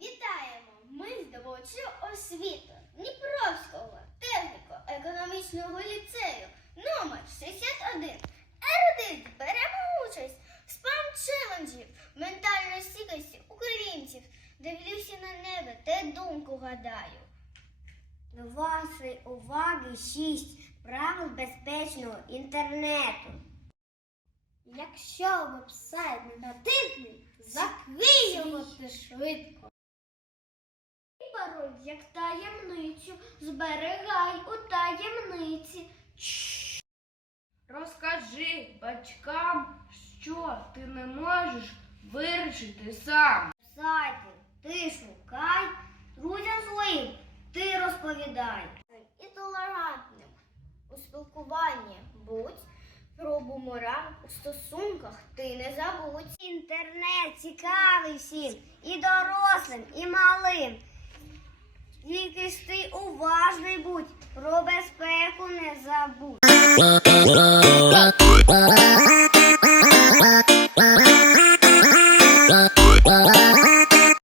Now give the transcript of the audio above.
Вітаємо! Ми здобувачі освіти Дніпровського техніко-економічного ліцею номер 61. Ерудит беремо участь в спам-челенджі ментальної стійкості українців. Дивлюся на небо та думку гадаю. До вашої уваги шість правил безпечного інтернету. Якщо веб-сайт негативний, закриювати швидко. І пароль як таємницю, зберігай у таємниці. Розкажи батькам, що ти не можеш вирішити сам. Сайти ти шукай, друзям своїм ти розповідай. Спілкуванні будь, про бумеранг у стосунках ти не забудь. Інтернет цікавий всім, і дорослим, і малим. Тільки ж ти уважний будь, про безпеку не забудь.